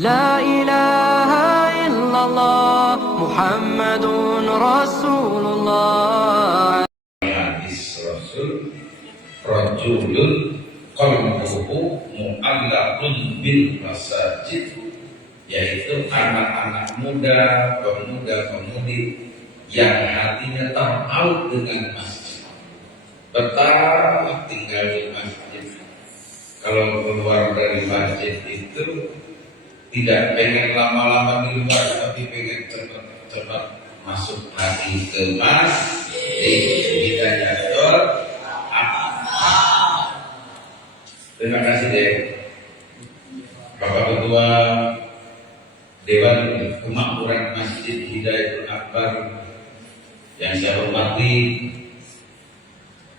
La ilaha illallah Muhammadun Rasulullah. Hadis Rasul rajulun qalbuhu mu'allaqun bil masajid, yaitu anak-anak muda, pemuda-pemudi yang hatinya terpaut dengan masjid, betah tinggal di masjid. Kalau keluar dari masjid itu tidak pengen lama-lama di luar, tapi pengen cepat-cepat masuk lagi ke masjid. Hidayatul Akbar. Terima kasih deh Bapak Ketua Dewan Kemakmuran Masjid Hidayatul Akbar yang saya hormati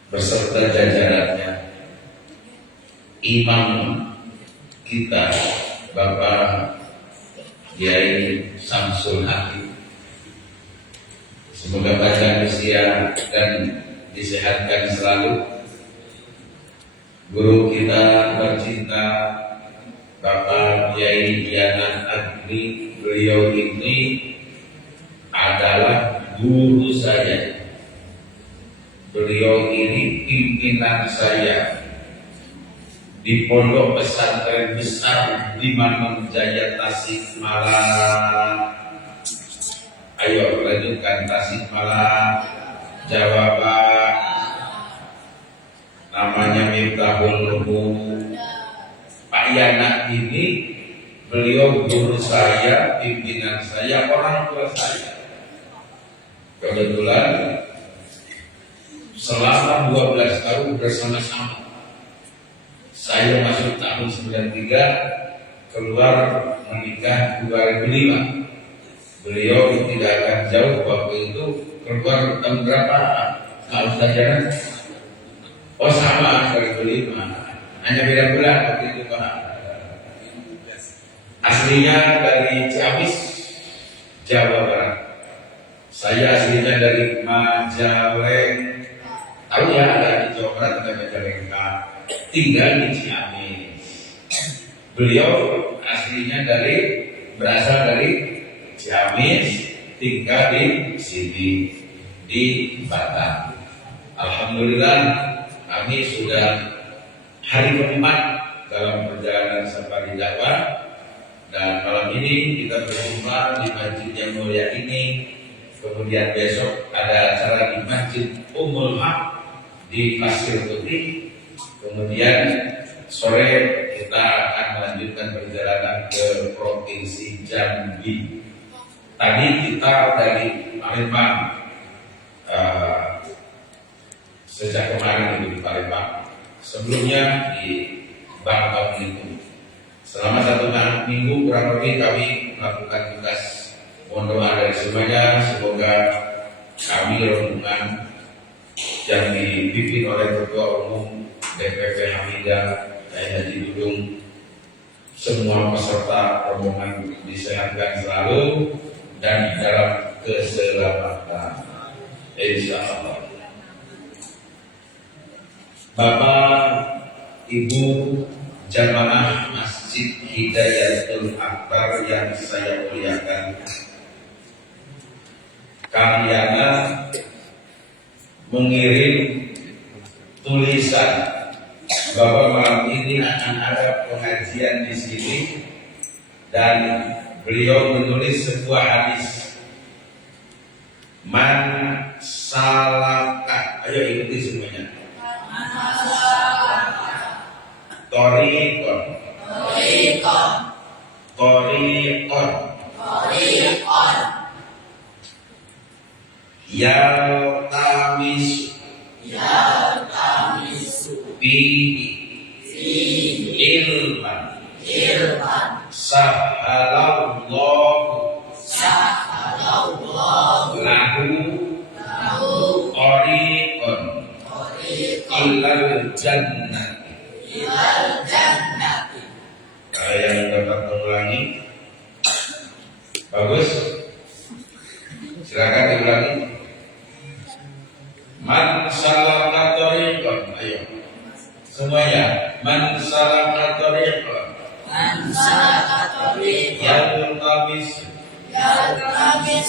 beserta jajarannya, imam kita Bapak Kiai Samsul Hakim, semoga panjang usia dan disehatkan selalu. Guru kita tercinta Bapak Kiai Diana Agni, beliau ini adalah guru saya. Beliau ini pimpinan saya di pondok pesantren besar di Mangunjaya Tasikmalaya. Ayo lanjutkan, Tasikmalaya, Jawaban. Namanya Miftahul Nubuwah. Pak Yana ini beliau guru saya, pimpinan saya, orang tua saya. Kebetulan selama 12 tahun bersama-sama. Saya masuk tahun 93, keluar menikah 2005. Beliau tidak akan jauh waktu itu, keluar tahun berapa? Nggak usah jalan. Oh sama, 2005. Hanya beda bulan waktu itu Pak. Aslinya dari Ciamis, Jawa Barat. Saya aslinya dari Majaleng. Tahu ya, ada di Jawa Barat ada Majaleng Pak. Tinggal di Ciamis. Beliau aslinya berasal dari Ciamis, tinggal di sini di Batam. Alhamdulillah kami sudah hari keempat dalam perjalanan safari dakwah, dan malam ini kita berjumpa di masjid yang mulia ini. Kemudian besok ada acara di Masjid Ummul Haq di Pasir Putih. Kemudian sore kita akan melanjutkan perjalanan ke Provinsi Jambi. Tadi kita dari Palembang, sejak kemarin itu di Palembang. Sebelumnya di Bangka Belitung. Selama 1 minggu kurang lebih kami melakukan tugas. Mohon doa dari semuanya, semoga kami rombongan yang dipimpin oleh Ketua Umum DPP Hamidah Haji Dudung, semua peserta rombongan disehatkan selalu dan dalam keselamatan, insya Allah. Bapak, Ibu, jamaah Masjid Hidayatul Akbar yang saya muliakan, Karyana mengirim tulisan bahwa malam ini akan ada pengajian di sini, dan beliau menulis sebuah hadis. Man salaka, ayo ikuti semuanya. Toriqon, yaltamisu fihi ilman sahalallahu lahu tariqan ilal jannati. Yang dapat mengulangi, bagus, silakan diulangi. Man salaka tariqan, ayo semuanya. Man salaka tariqan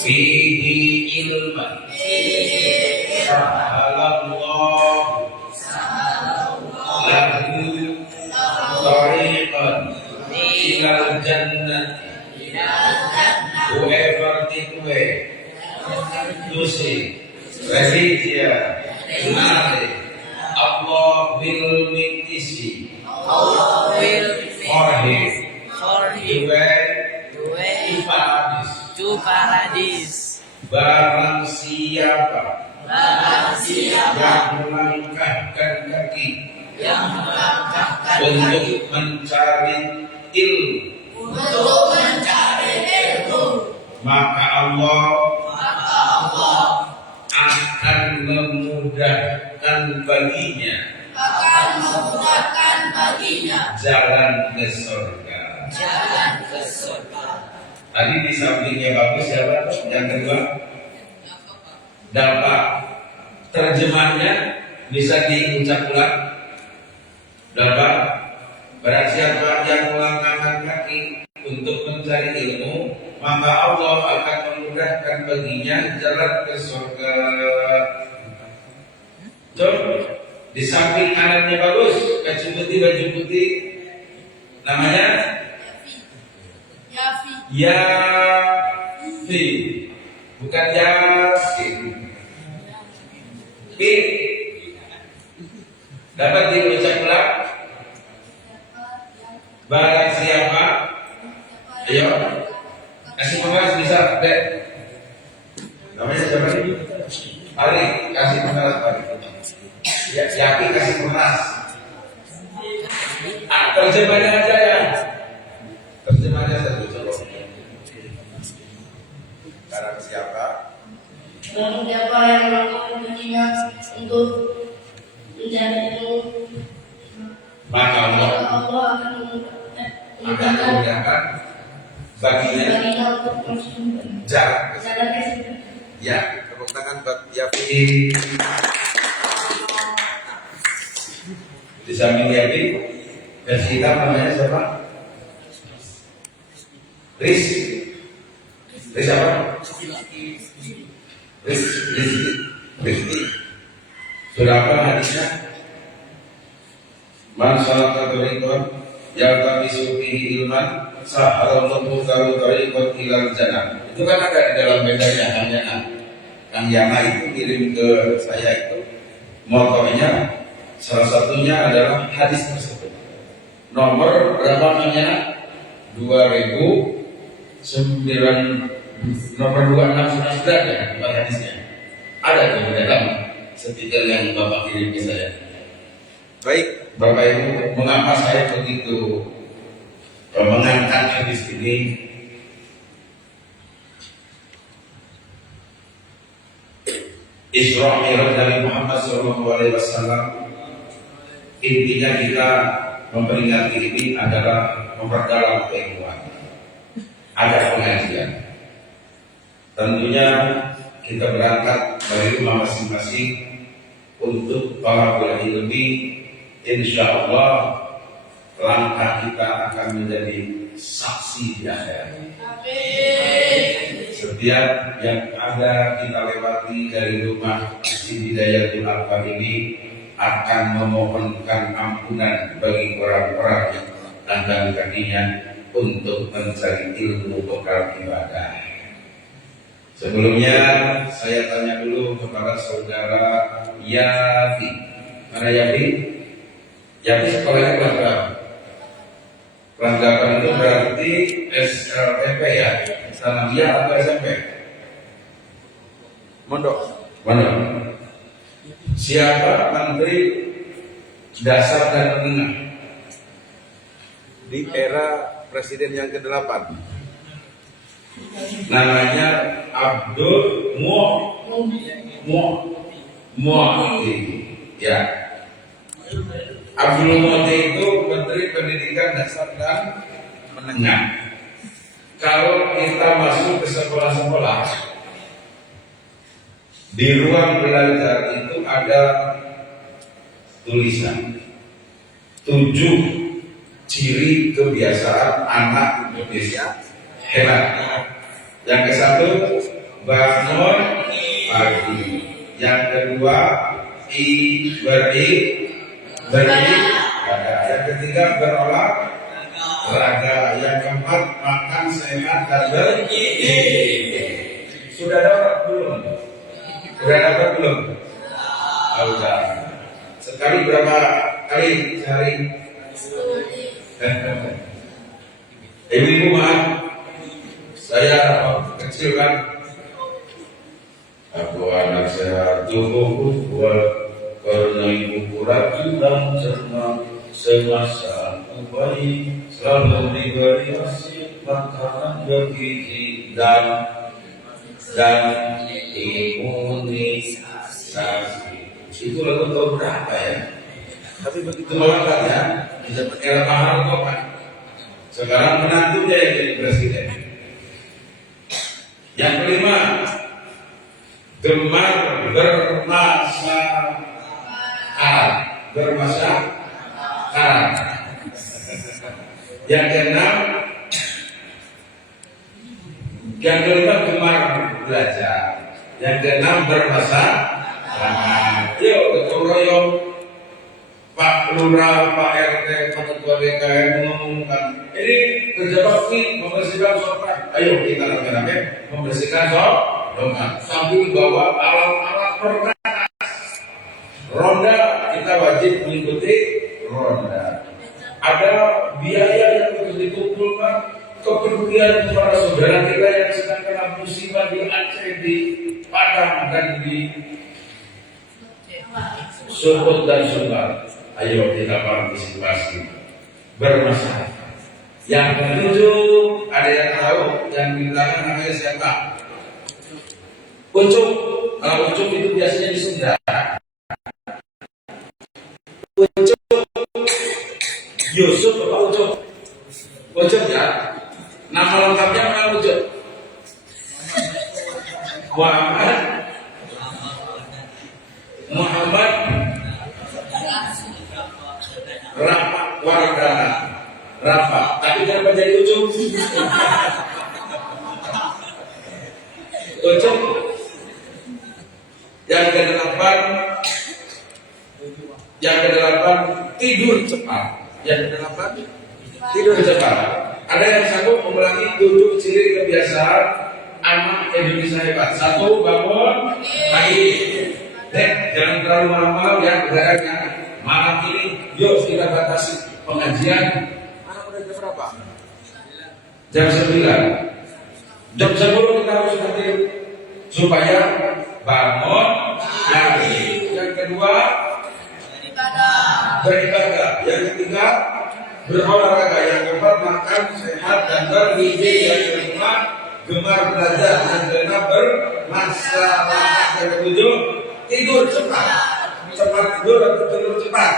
fihi ilman sahalallahu lahu tariqan ilal jannah. Whoever take away religion, knowledge, Allah will make easy for him the way to paradise. Barang siapa yang melangkahkan kaki untuk mencari ilmu, maka Allah akan memudahkan baginya jalan ke surga. Tadi di sampingnya bagus siapa? Yang kedua dapat. Terjemahnya bisa diucap ulang. Dapat. Barang siapa yang melangkahkan kaki untuk mencari ilmu, maka Allah akan memudahkan baginya jalan ke surga. Coba di samping kanannya bagus, baju putih, namanya Yafi, bukan Yasin. Dapat diucap ulang. Barang siapa, ayo kasih pengeras bisa, dek. Namanya siapa nih? Ari, kasih pengeras Ari. Ya, Yakin kasih pengeras. Terjemahnya aja ya. Terjemahnya satu coba. Barang siapa? Barang siapa yang melakukan kakinya untuk mencari ilmu, maka Allah akan memudahkan baginya untuk masuk jalan. Ya, tepuk tangan buat Yafi. Di samping Yafi, versi kita namanya siapa? Riz apa? Rizki. Sudah apa hadisnya? Man salaka tariqan yaltamisu fihi ilman sahalallahu lahu tariqan ilal jannah. Itu kan ada di dalam bedanya Kang Yana itu kirim ke saya itu motornya, salah satunya adalah hadis tersebut. Nomor berapa namanya? 2009 nomor 2699 ya, bukan hadisnya. Ada di dalam stiker yang Bapak kirim ke saya. Baik, Bapak Ibu, mengapa saya begitu mengangkat hadis ini? Isra Mi'raj dari Muhammad SAW. Intinya kita memperingati ini adalah memperdalam keilmuan. Ada pengajian. Tentunya kita berangkat dari rumah masing-masing untuk para ilmi. Insya Allah langkah kita akan menjadi saksi di akhirat. Setiap yang ada kita lewati dari rumah Hidayatul Alfam ini akan memohonkan ampunan bagi orang-orang yang melanggar kakinya untuk mencari ilmu bekal ibadah. Sebelumnya saya tanya dulu kepada saudara Yafi. Mana Yafi? Yafi sekolahnya kelas berapa? Kelas 8 itu berarti SLTP ya? Sanawiyah atau SMP? Mondok. Siapa menteri dasar dan menengah di era presiden yang ke-8? Namanya Abdul Mu'ti. Ya. Abdul Mu'ti itu Menteri Pendidikan Dasar dan Menengah. Kalau kita masuk ke sekolah-sekolah, di ruang belajar itu ada tulisan 7 ciri kebiasaan anak Indonesia hebat. Yang ke satu bangun pagi. Yang kedua beribadah. Yang ketiga berolahraga. Yang keempat makan sehat dan bergizi. Sudah dapat belum? Sudah dapat belum? Sudah. Sekali berapa kali sehari? Ibu-ibu maaf, saya kecil kan. Aku anak sehat tubuhku kuat karena ibuku rajin dan cermat. Semasa aku bayi selalu diberi asi makanan bergizi dan imunisasi. Itu lagu tahun berapa ya? Tapi begitu melekat ya, bisa era mahal kok Pak. Sekarang menantu dia yang jadi presiden. Yang kelima, gemar bermasyarakat. Yang keenam, yang kelima gemar belajar. Yang keenam bermasyarakat. Yuk gotong royong. Pak Lurah, Pak RT, Pak Ketua DKM mengumumkan ini kerja bakti membersihkan sopan. Ayo kita rame-rame membersihkan sopan sambil bawa alat-alat perkakas. Ronda kita wajib mengikuti ronda. Ada biaya yang harus dikumpulkan, kepedulian kepada saudara kita yang sedang kena musibah di Aceh, di Padang dan di Sumut dan Sumbar. Ayo kita partisipasi bermasyarakat. Yang ketujuh, ada yang tahu yang di belakang namanya siapa? Ucup. Kalau ucup itu biasanya di Sunda. Ucup Yusuf apa Ucup? Ucup ya. Nama lengkapnya mana Ucup? Muhammad Rafa Wardana. Rafa, tapi jangan menjadi Ucup. Ucup. Yang kedelapan tidur cepat. Yang kedelapan tidur cepat. Ada yang sanggup mengulangi 7 ciri kebiasaan anak Indonesia hebat. 1, bangun pagi. Jangan terlalu malam-malam ya geraknya. Malam ini yuk kita batasi pengajian. Anak udah jam berapa? Jam 9. Jam 10 kita harus hadir supaya bangun pagi. Yang kedua beribadah. Yang ketiga berolahraga. Yang keempat makan sehat dan bergizi. Yang kelima gemar belajar. Yang keenam bermasyarakat. Yang ketujuh tidur cepat. Cepat tidur atau tidur cepat?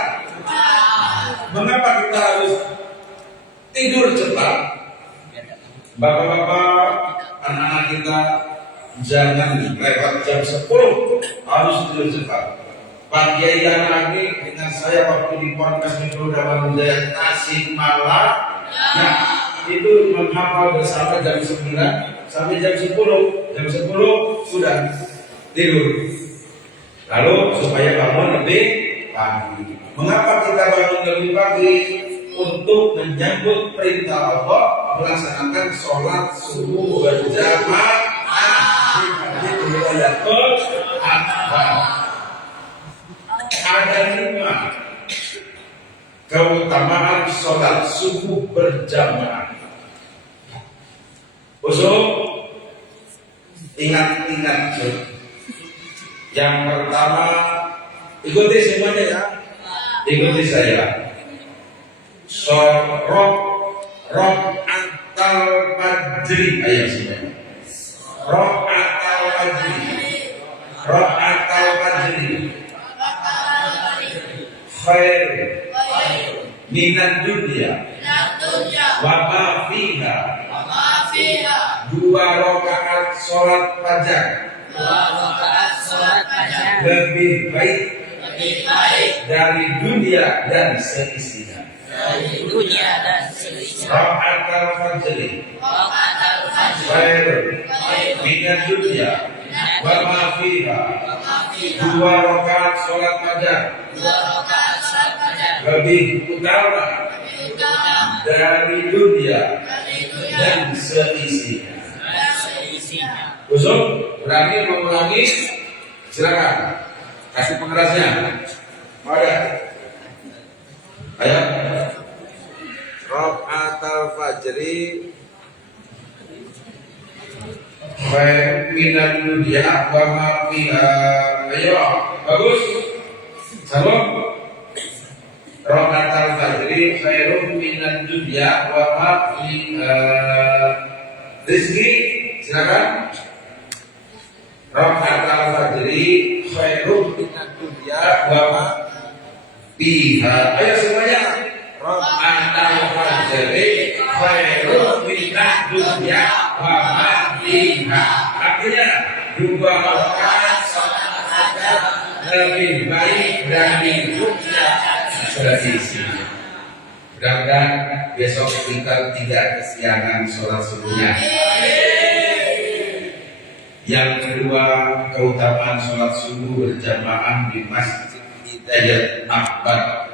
Mengapa kita harus tidur cepat? Bapak-bapak, anak-anak kita jangan lewat jam 10 harus tidur cepat. Pak Kiai Yanagi dengan saya waktu di Ponpes Mikro Dalam Jaya Tasikmalaya, nah itu menghafal bersama jam 9 sampai jam 10. Jam 10 sudah tidur. Lalu supaya bangun lebih pagi. Mengapa kita bangun lebih pagi? Untuk menyambut perintah Allah melaksanakan sholat subuh berjamaah di Lailatul Qadar. Ada 5 keutamaan sholat subuh berjamaah. Usul ingat-ingat. Yang pertama, ikuti semuanya ya. Ikuti saya. Rok'atal fajri. Ayo semuanya. Rok'atal fajri. Khair minad dunya wa ma fiha. 2 rakaat sholat fajar. Lebih baik dari dunia dan seisinya. Rakaat al-fajr khairun minad dunya wa ma fiha. 2 rakaat sholat fajar lebih utama dari dunia dan seisinya. Usul berani mengulangi, silakan kasih pengerasnya. Ada. Ayo. Rakaatul fajri minad dunya wa ma fiha. Ayo, bagus. Salam. Rakaatul fajri khairun minad dunya wa ma fiha. Rizki, silakan. Rakaatul fajri khairun minad dunya wa ma fiha. Ayo semuanya. Rakaatul fajri khairun minad dunya wa ma fiha. Artinya 2 rakaat salat fajar lebih baik dari dunia dan seisinya. Mudah-mudahan besok kita tidak kesiangan sholat subuhnya. Yang kedua, keutamaan sholat subuh berjamaah di Masjid Hidayat Akbar.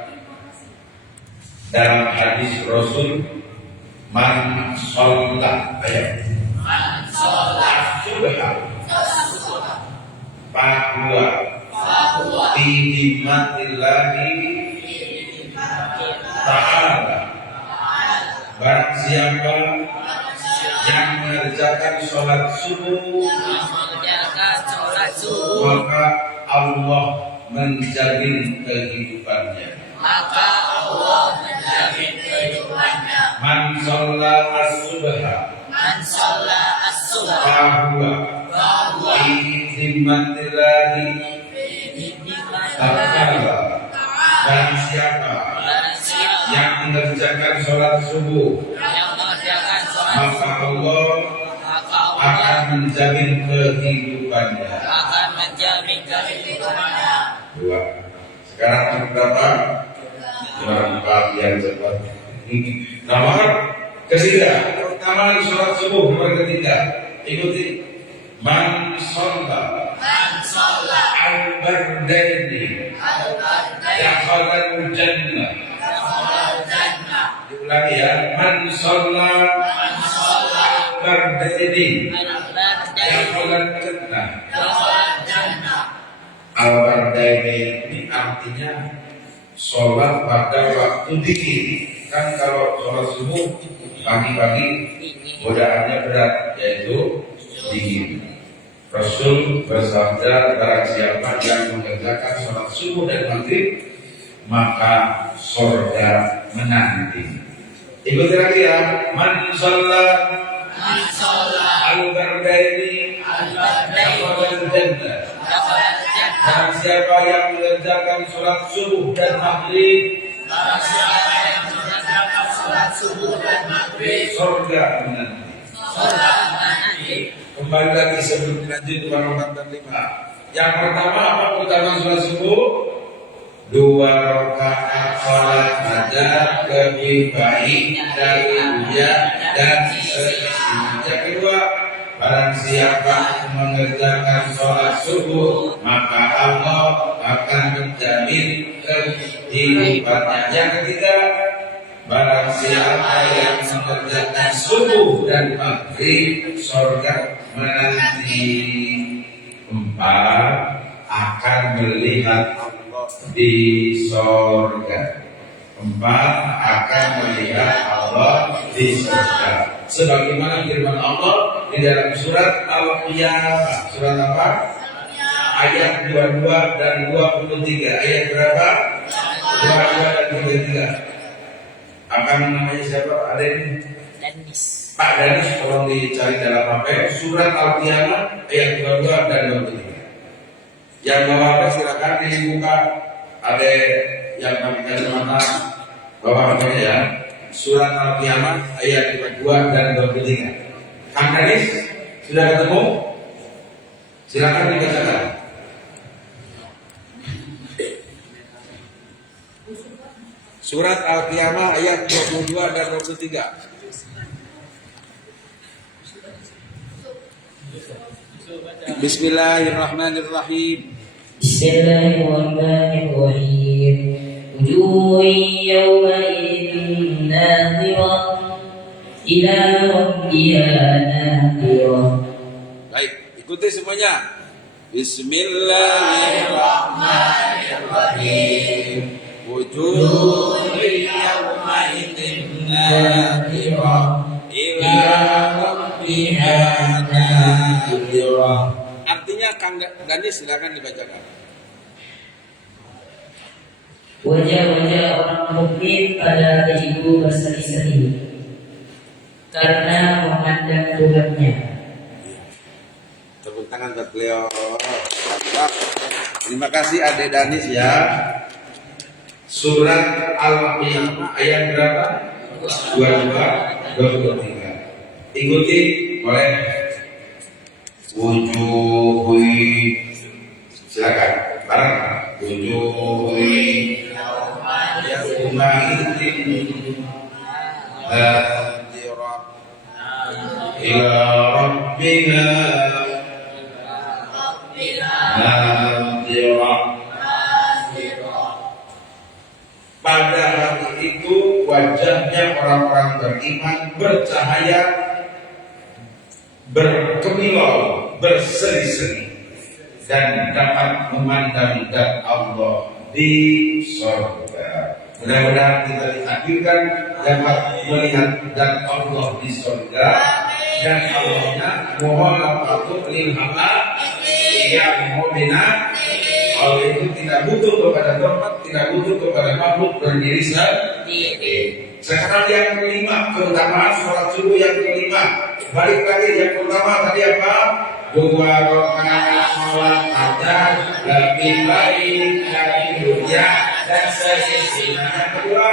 Dalam hadis Rasul, man sholat subha fahuwa fi dimmatillahi ta'ala. Barang siapa yang mengerjakan sholat subuh, maka Allah menjamin kehidupannya. Man sholat as-subha fahuwa fi dimmatillahi ta'ala. Barang siapa yang mengerjakan sholat subuh, maka Allah akan menjamin kehidupannya. Dua. Sekarang berapa? Nomor 4 yang cepat. Nomor ketiga, keutamaan sholat subuh. Nomor ketiga, ikuti. Man sholat al-bardaini dakhalal jannah. Diulangi ya. Man sholat al-bardaini dakhalal jannah. Al-bardaini ini artinya sholat pada waktu dingin. Kan kalau sholat subuh pagi-pagi godaannya berat, yaitu dingin. Rasul bersabda, barang siapa yang mengerjakan sholat subuh dan maghrib, maka surga menanti. Ikuti lagi ya. Man sholat al-bardaini dakhalal jannah. Barang siapa yang mengerjakan sholat subuh dan maghrib, surga menanti. Kembali lagi sebelum lanjut nomor 4 dan 5. Yang pertama, apa keutamaan sholat subuh? 2 rakaat sholat fajar lebih baik dari dunia dan seisinya. Yang kedua, barang siapa mengerjakan sholat subuh, maka Allah akan menjamin kehidupannya. Yang ketiga, barang siapa yang mengerjakan subuh dan maghrib, surga menanti. 4, akan melihat Allah di surga. 4, akan melihat Allah di surga. Sebagaimana firman Allah di dalam surat Al-Qiyamah. Surat apa? Ayat 22 dan 23. Ayat berapa? 22 dan 23. Akan namanya siapa? Ada ini? Pak Danis, tolong dicari dalam HP. Surat Al-Qiyamah ayat 22 dan 23. Yang bawa HP silakan dibuka. Ada yang pakai kacamata bawa HP ya. Surat Al-Qiyamah ayat 22 dan 23. Kang Danis, sudah ketemu? Silakan dibacakan. Surat Al-Qiyamah ayat 22 dan 23. Bismillahirrahmanirrahim. Bismillahirrahmanirrahim. Wujuhun yawma'idhin nadhirah ila rabbiha nadhirah. Baik, ikuti semuanya. Bismillahirrahmanirrahim. Wujuhun yawma idzin nadhirah ila rabbiha nadhirah. Artinya Kang Dani silakan dibacakan. Wajah-wajah orang mukmin pada hari itu berseri-seri karena memandang Tuhannya. Tepuk tangan buat beliau. Terima kasih Ade Danis ya. Surat Al-Qiyamah ayat berapa? 22, 23. Ikuti oleh wujuhi. Silakan bareng. Wujuhi yawma idzin nadhirah ila rabbiha nadhirah. Pada hari itu wajahnya orang-orang beriman bercahaya, berkemilau, berseri-seri, dan dapat memandang zat Allah di surga. Mudah-mudahan kita ditakdirkan dapat melihat zat Allah di surga, dan Allahnya mohon apapun lil halal yang mu'minah. Allah itu tidak butuh kepada tempat, tidak butuh kepada makhluk, berdiri sendiri. Sekarang yang kelima, keutamaan sholat subuh yang kelima. Balik lagi yang pertama tadi apa? 2 rakaat sholat hajat lebih baik dari dunia dan seisinya. Yang kedua,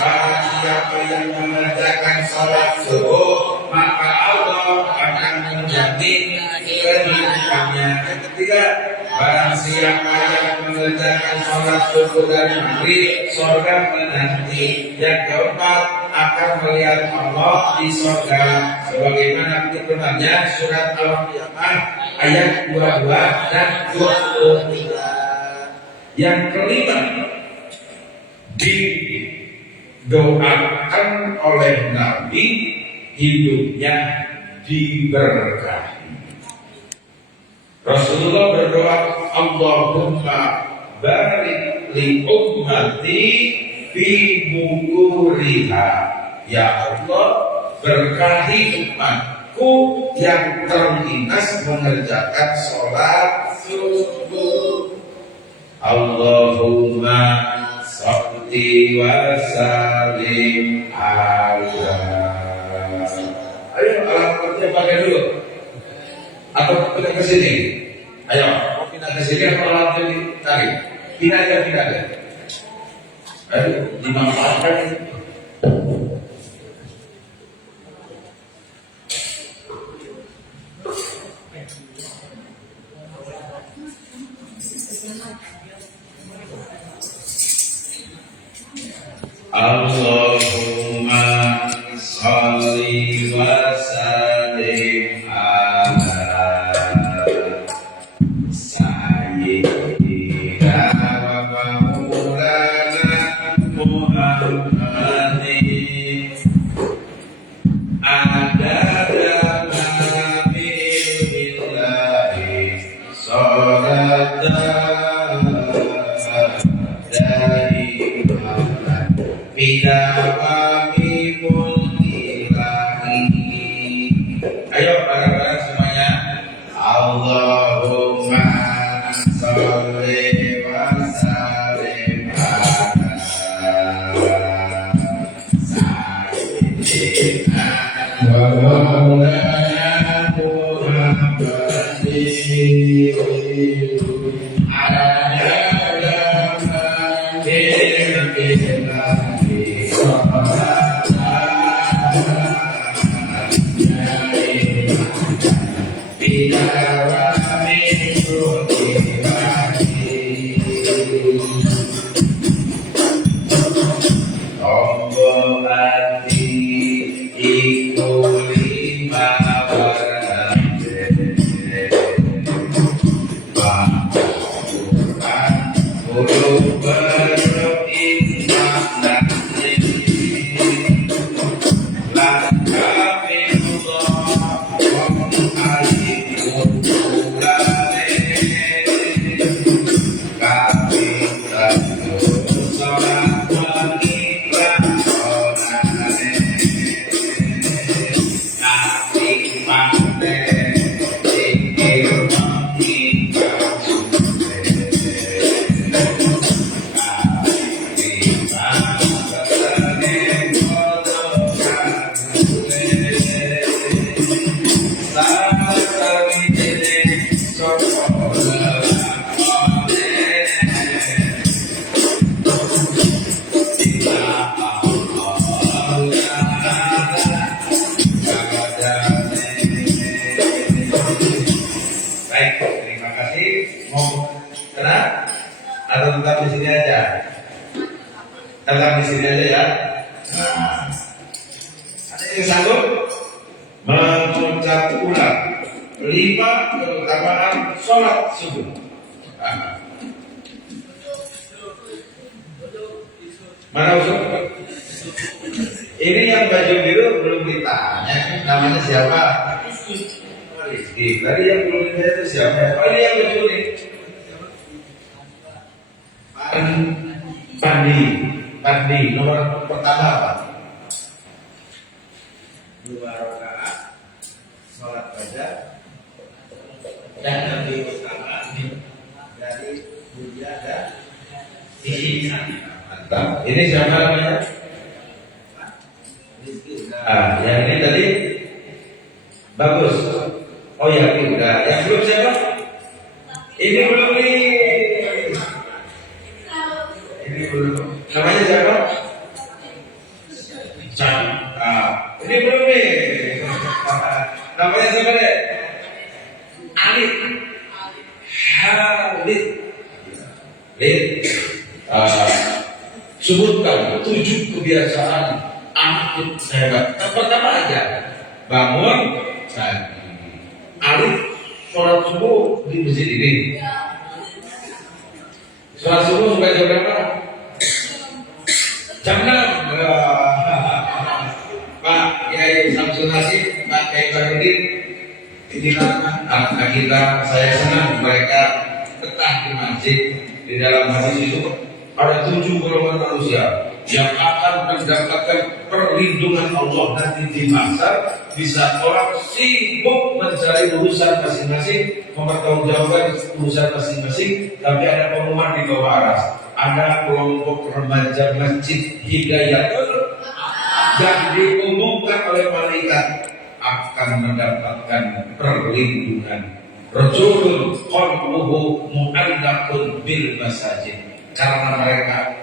barang siapa yang mengerjakan sholat subuh, maka Allah akan menjamin kehidupannya. Yang ketiga, barang siapa yang mengerjakan sholat subuh dan maghrib, surga menanti. Yang keempat, akan melihat Allah di surga. Sebagaimana firman-Nya surat Al-Qiyamah ayat 22 dan 23. Yang kelima, didoakan oleh Nabi hidupnya diberkahi. Rasulullah berdoa, Allahumma barik li ummati fi bukuriha. Ya Allah, berkahi umatku yang terlintas mengerjakan sholat subuh. Allahumma sholli wa sallim ala. Ayo alatnya pakai dulu. Atau pindah ke sini. Ayo, mau pindah ke sini atau alatnya dicari? Pindah aja. Ayo, dimanfaatkan. Allahumma sholli wa sallim ala sayyidina wa maulana Muhammadin adada nabiyillahi sholatan daimatan bidawami mulkilahi. Ayo bareng-bareng semuanya. Allahumma sholli wa sallim ala sayyidina wa maulana Muhammadin adada nabiyillahi Tombo hati iku lima warna Baik, terima kasih. Mau kena atau tetap di sini aja? Tetap di sini aja ya. Nah, ada yang sanggup mengucap ulang 5 keutamaan sholat subuh. Nah. Mana usul? Ini yang baju biru belum ditanya, namanya siapa? Rizky. Tadi yang belum ditanya itu siapa? Oh, ini yang baju kuning. Pandi, nomor pertama apa? 2 rakaat sholat fajar dan lebih utama dari dunia dan sisi. Mantap. Ini siapa namanya? Yang ini tadi bagus. Oh ya, udah. Yang belum siapa? Ini belum nih. Ini belum. Namanya siapa? Ini belum nih. Namanya siapa deh? Alif. Halid. Sebutkan 7 kebiasaan anak itu hebat. Yang pertama aja, bangun pagi. Alif sholat subuh di masjid ini. Sholat subuh sampai jam berapa? Jam 6. Pak Kiai Samsul Nasib, Pak Kiai Barudin, inilah anak kita. Saya senang mereka betah di masjid. Di dalam hadis itu ada 7 golongan manusia yang akan mendapatkan perlindungan Allah nanti di masa bisa orang sibuk mencari urusan masing-masing, mempertanggungjawabkan urusan masing-masing, tapi ada pengumuman di bawah aras. Ada kelompok remaja masjid Hidayah yang diumumkan oleh malaikat akan mendapatkan perlindungan. Rajulun qalbuhu mu'allaqun bil masajid, karena mereka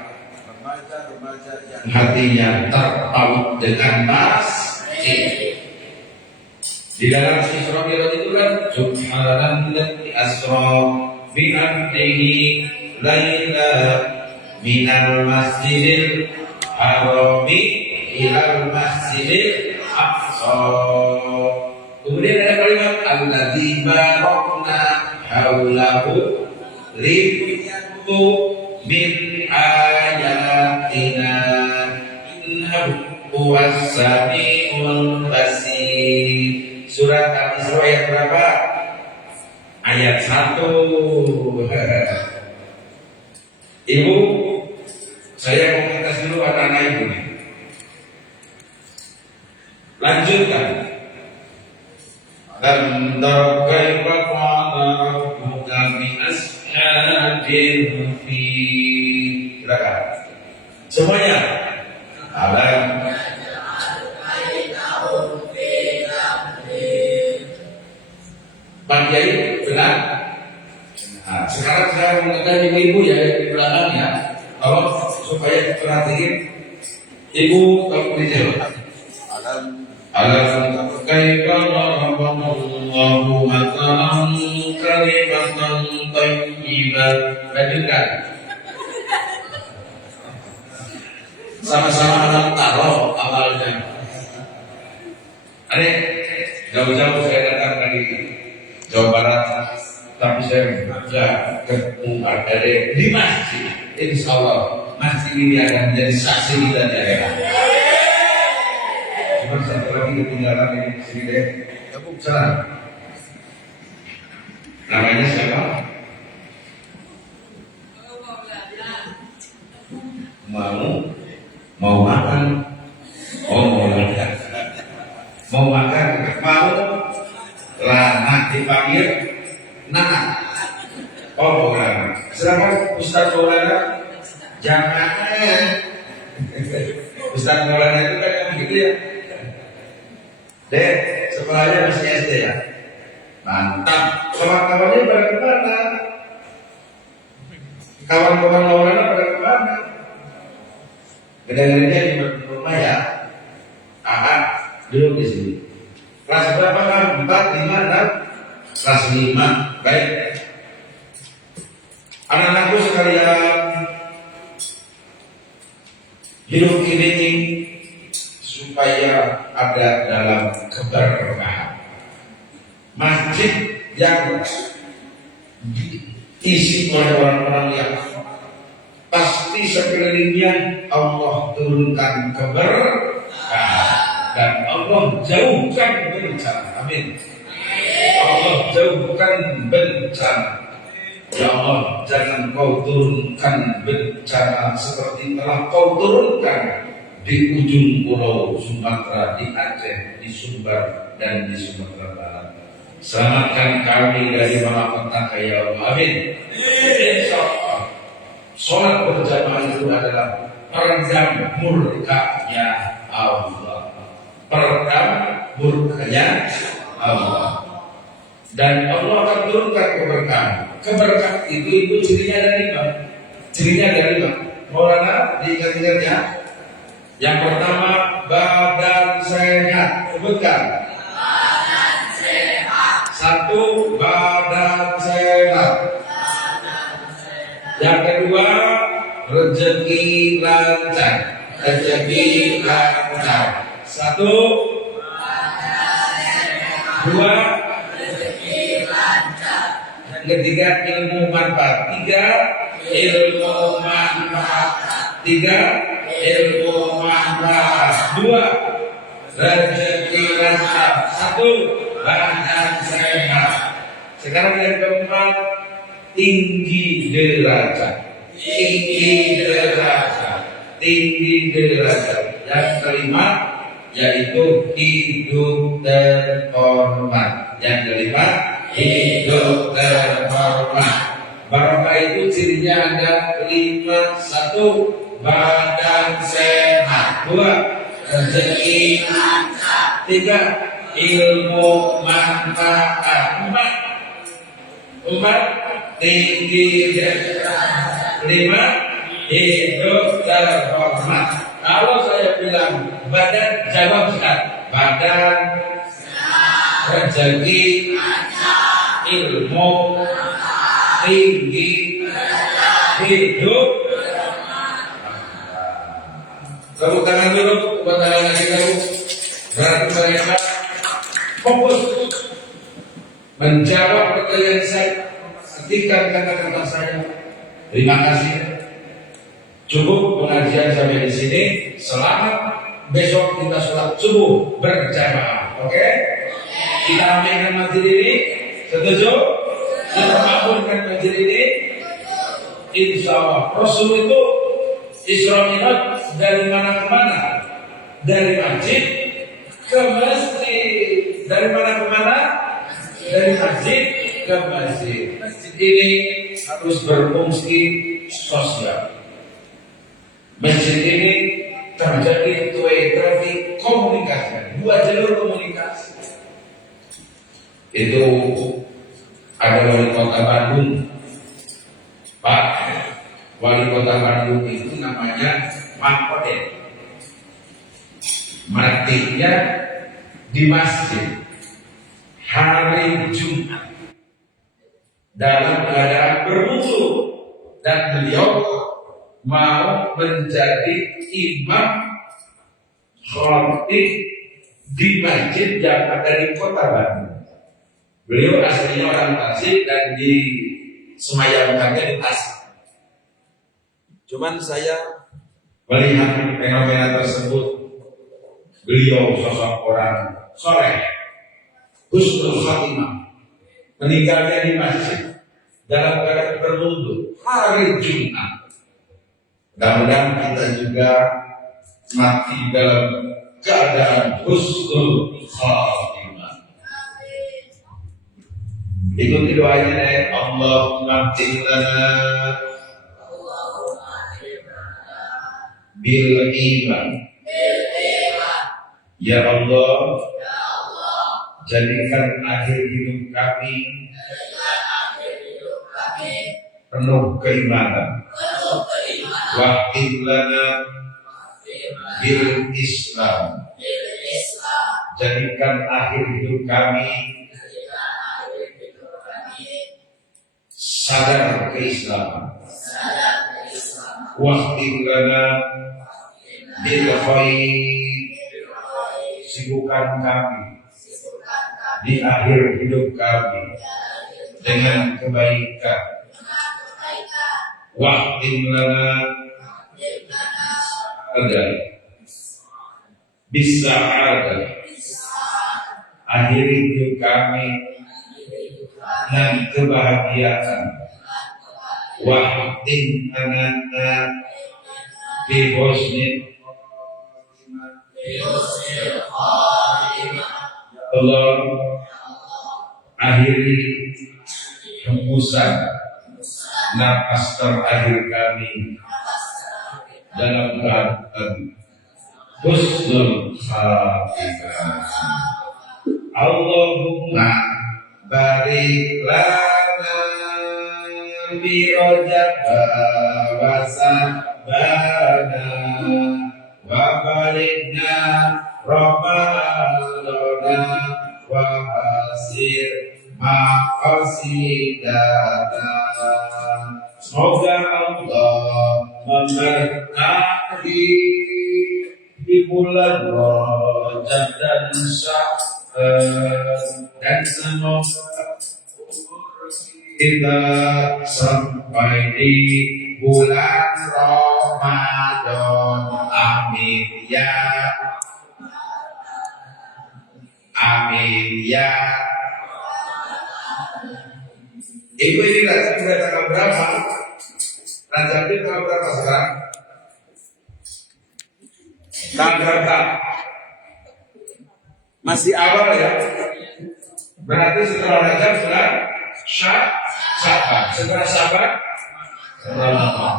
remaja-remaja yang hatinya terpaut dengan masjid. Di dalam Isra Mi'raj itu kan subhanalladzi asra bi 'abdihi laila minal masjidil harami ilal masjidil aqsa. Kemudian ada kalimat alladzi barakna haulahu liyuriyahu min ayatina innahu huwas samiul basir. Surat Al-Isra ayat berapa? Ayat 1. Ibu, saya mau minta dulu anak-anak ibu nih. Lanjutkan. Alam tara kaifa qala rabbuka bi ashabil fil. Silakan. Semuanya. Alam Pak Kiai benar. Nah, sekarang saya mengingatkan ibu-ibu ya di belakang ya, kalau supaya perhatiin ibu kalau dijawab. Alam kaifa daraballahu mathalan kalimatan thayyibah. Lanjutkan. Sama-sama alam taro awalnya. Adek, jauh-jauh saya datang dari Jawa Barat, tapi saya ketemu ada di masjid. Insya Allah masjid ini akan menjadi saksi kita di daerah. Cuma satu lagi ketinggalan ini sini deh. Salam. Namanya siapa? Mau makan. Oh, mau makan. Mau makan. Mau Lana dipanggil Nana. Oh, Maulana. Silakan Ustaz Maulana. Jangan. Ustaz Maulana itu kan yang gitu ya. Dek, sekolahnya masih SD ya. Mantap. Kawan-kawannya pada kemana? Kawan-kawan Maulana pada kemana? Gede-gedenya di rumah ya. Duduk di sini. Kelas berapa kan? 4, 5, 6? Kelas 5. Baik. Anak-anakku sekalian, hidup ini supaya ada dalam keberkahan. Masjid yang diisi oleh orang-orang yang pasti sekelilingnya Allah turunkan keberkahan dan Allah jauhkan bencana. Amin. Allah jauhkan bencana. Ya Allah, jangan kau turunkan bencana seperti telah kau turunkan di ujung pulau Sumatera, di Aceh, di Sumbar, dan di Sumatera Barat. Selamatkan kami dari malapetaka ya Allah. Amin. Insyaallah. Sholat berjamaah itu adalah peredam murkanya Allah. Peredam murkanya Allah. Dan Allah akan turunkan keberkahan. Keberkahan itu cirinya dari mana? Cirinya dari mana? Maulana diingat-ingat ya. Yang pertama, badan sehat. Sebutkan. Badan sehat. 1, badan sehat. Yang kedua, rezeki lancar. Rezeki lancar. 1, 2, ketiga, ilmu manfaat. 3, ilmu manfaat. 3, ilmu manfaat. 2, rezeki lancar. 1, badan sehat. Sekarang yang keempat, tinggi derajat. Tinggi derajat. Tinggi derajat. Yang kelima, yaitu hidup terhormat. Yang kelima, hidup terhormat. Barokah itu cirinya ada 5. 1, badan sehat. 2, rezeki lancar. 3, ilmu manfaat. 4, tinggi derajat. 5, hidup terhormat. Kalau saya bilang badan, jawab sehat. Badan, rezeki, ilmu, tinggi, hidup. Tepuk tangan dulu buat anak-anak kita. Berarti mereka fokus menjawab pertanyaan saya. Hentikan kata-kata saya. Terima kasih. Cukup pengajian sampai di sini. Selamat. Besok kita sholat subuh berjamaah. Oke? Kita aminkan masjid ini. Setuju? Kita makmurkan masjid ini. Insya Allah. Rasul itu Isra Mi'raj dari mana ke mana? Dari masjid ke masjid. Dari mana ke mana? Dari masjid ke masjid. Masjid ini harus berfungsi sosial. Masjid ini terjadi traffic komunikasi, 2 jalur komunikasi. Itu ada wali kota Bandung, Pak. Wali kota Bandung itu namanya Makodet. Matinya di masjid hari Jumat dalam keadaan berwudu, dan beliau mau menjadi imam khatib di masjid yang ada di kota Bandung. Beliau aslinya orang Tasik dan di semayamkannya di Tasik. Cuman saya melihat fenomena tersebut, beliau sosok orang soleh, husnul khatimah, meninggalnya di masjid dalam keadaan berwudu hari Jumat. Mudah-mudahan kita juga mati dalam keadaan husnul khatimah. Ikuti doanya deh. Allahumma lana bil iman. Ya Allah, jadikan akhir hidup kami penuh keimanan. Waqil lana bil Islam. jadikan akhir hidup kami sadar keislaman. Wahdim lana bil khair, sibukkan kami di akhir hidup kami dengan kebaikan. Wahdim lana bisa ada akhir hidup kami dan kebahagiaan. Wahdim lana bi husnil Allah, akhiri hembusan nafas terakhir kami dalam keadaan husnul khatimah. Allahumma barik lana bi rajab wa sabana wa balikna ramadana wa hasir maqasidana. Semoga Allah memberkati di bulan Rajab dan Sya'ban, dan semoga kita sampai di bulan Ramadan. Amin ya, amin ya. Ibu, ini Rajab sudah tanggal berapa? Rajab ini tanggal berapa sekarang? Tanggal berapa? Masih awal ya. Berarti setelah Rajab sudah Sya'ban. Setelah Sya'ban Ramadan.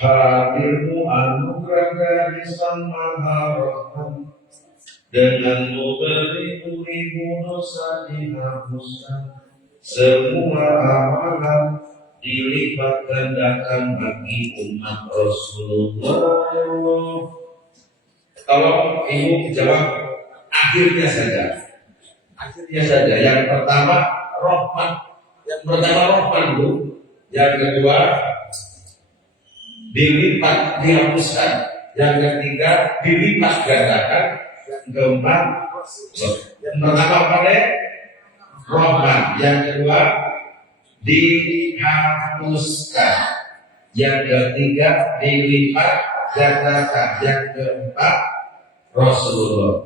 Hadirmu anugerah dari Sang Maha Rahman, dengan memberimu ribu dosa dihapuskan, semua amalan dilipat gandakan bagi umat Rasulullah. Kalau ibu jawab akhirnya saja. Yang pertama rahmat, Bu. Yang kedua dilipat dihapuskan. Yang ketiga dilipat gandakan. Yang keempat, yang pertama pada rahmat, yang kedua dihapuskan, yang ketiga dilipat gandakan, yang keempat Rasulullah.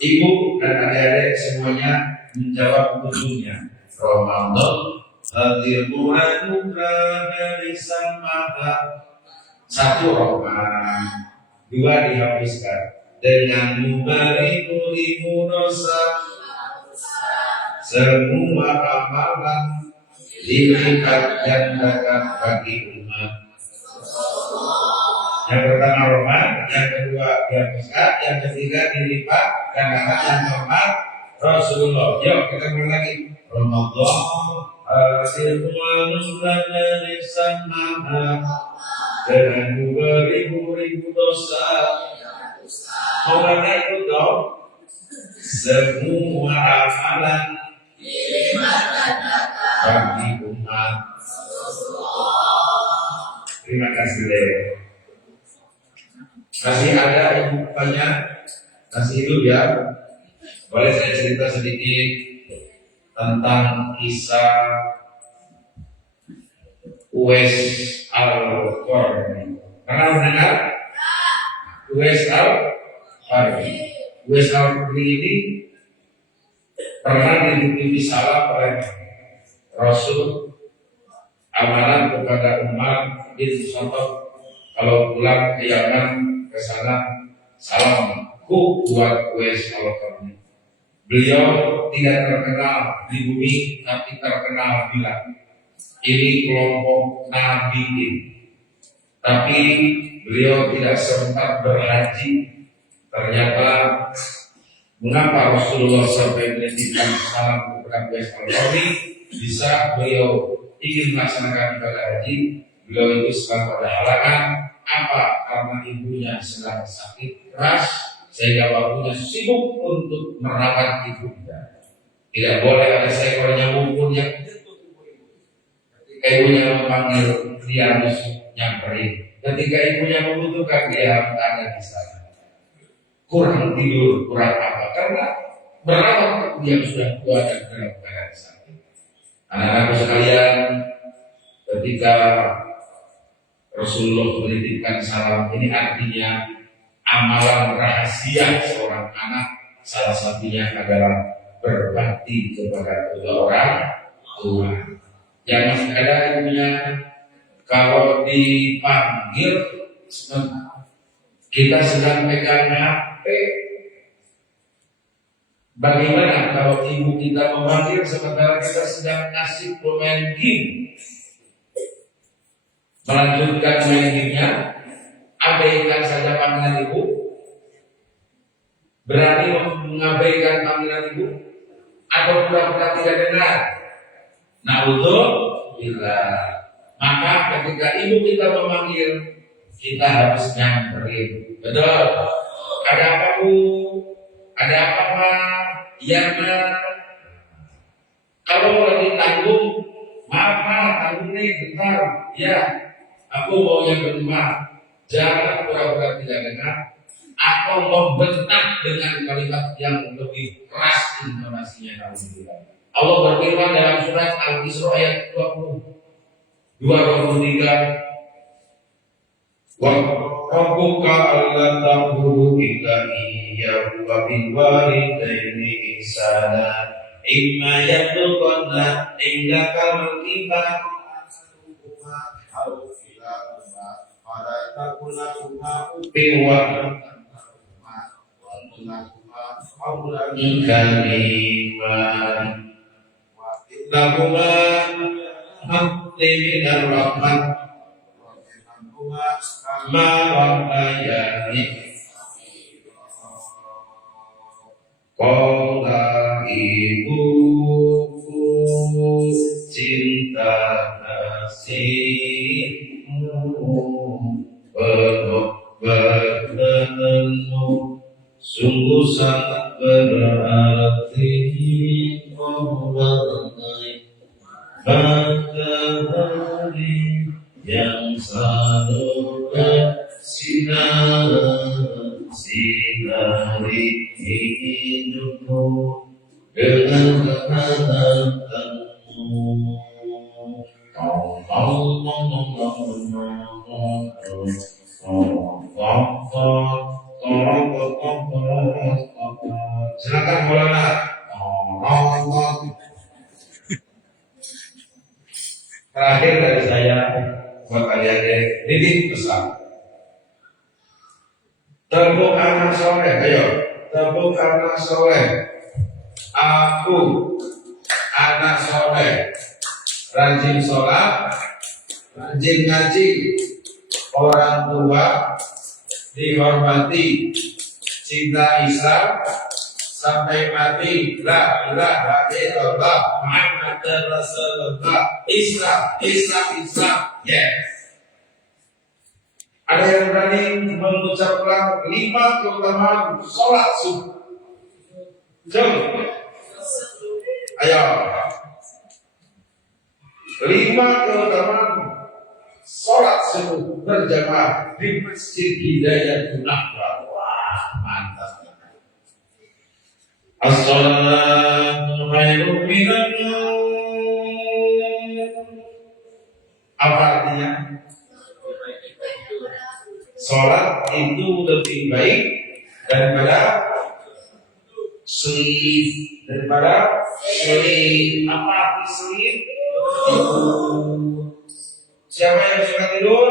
Ibu dan adik-adik semuanya menjawab ujungnya. Ramadan hadirmu anugerah dari Sang Maha. Satu rahmat, dua dihapuskan, dengan memberimu ribu dosa, semua amalan dilipat gandakan bagi umat. Yang pertama rahmat, yang kedua dihapuskan, yang ketiga dilipat gandakan, yang keempat Rasulullah. Yuk kita mulai lagi. Ramadan hadirmu anugerah dari Sang Maha, dengan beribu-ribu dosa. Orang itu dong, semua amalan bagi umat. Terima kasih deh. Masih ada yang tanya? Masih hidup ya? Boleh saya cerita sedikit tentang kisah Uwais Al-Qarni. Pernah mendengar? Uwais Al-Qarni. Uwais Al-Qarni ini pernah dititipi salam oleh Rasul, amalan kepada Umar bin Khattab, kalau pulang ke Yaman ke sana salamku buat Uwais Al-Qarni. Beliau tidak terkenal di bumi, tapi terkenal bilang ini kelompok Nabi ini. Tapi beliau tidak sempat berhaji. Ternyata mengapa Rasulullah sampai menitipkan salam kepada Uwais Al-Qarni? Bisa beliau ingin melaksanakan ibadah haji, beliau itu sedang pada halangan, Apa? Karena ibunya sedang sakit keras sehingga waktunya sibuk untuk merawat ibunya. Tidak boleh ada seekor nyamuk pun yang ketika ibunya memanggil dia harus nyamperin. Ketika ibunya membutuhkan dia ada di sana. Kurang tidur, kurang apa? Karena berawat dia sudah tua dan dalam keadaan sakit. Anak-anakku sekalian, ketika Rasulullah menitipkan salam ini artinya amalan rahasia seorang anak salah satunya adalah berbakti kepada kedua orang tua. Jangan sekadar ibunya kalau dipanggil kita sedang pegang HP. Bagaimana kalau ibu kita memanggil sementara kita sedang asik bermain game? Melanjutkan main gamenya, abaikan saja panggilan ibu. Berani mengabaikan panggilan ibu atau pura-pura tidak dengar. Naudzubillah. Maka ketika ibu kita memanggil, kita harus nyamperin. Betul. Ada apa bu? Ada apa pak? Iya pak. Kalau lagi tanggung, maaf pak, tanggung nih bentar. Ya, aku mau yang kedua. Jangan pura-pura tidak dengar atau membentak dengan kalimat yang lebih keras intonasinya. Allah berfirman dalam surat Al-Isra ayat 22-23. Wa rabbuka alla ta'budu illa iyyahu wa bil walidayni ihsana imma yablughanna indaka al-kibar aw kilahuma fala taqul lahumā uffin wa qul lahumā qawlan karīman wa lahumā habli minar rahmat Ma'ayani Kola ibuku cinta kasihmu penuh badanmu sungguh sangat berarti matahari yang selalu sinari hidupmu dengan kehanggatanmu. Silakan Maulana. Terakhir dari saya buat adik-adik didik pesan. Tepuk anak soleh, ayo. Tepuk anak soleh. Aku anak soleh, rajin sholat, rajin ngaji. Orang tua dihormati, cinta Islam sampai mati. La ilaha illallah Muhammadur Rasulullah. Islam. Yes. Ada yang berani mengucapkan 5 keutamaan sholat subuh? Jom. Ayo. 5 keutamaan sholat subuh berjamaah di Masjid Hidayatul Nahwa. Wah, mantap. As-salatu khairun minan naum. Apa artinya? Sholat itu lebih baik daripada sleep. Apa arti sleep? Siapa yang suka tidur?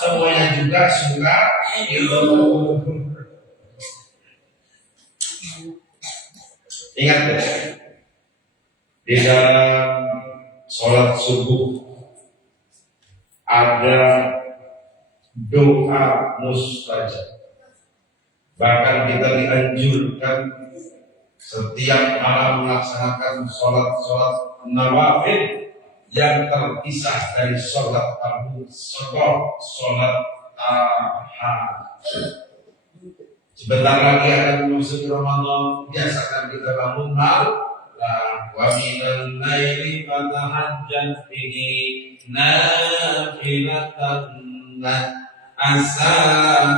Semuanya juga suka tidur. Ingat ya, di dalam sholat subuh ada doa mustajab. Bahkan kita dianjurkan setiap malam melaksanakan sholat nawafil yang terpisah dari sholat tahajud. Sebentar lagi akan memasuki Ramadan, biasakan kita bangun malam. Wa minal laili fatahajjat bihi nafilatan asa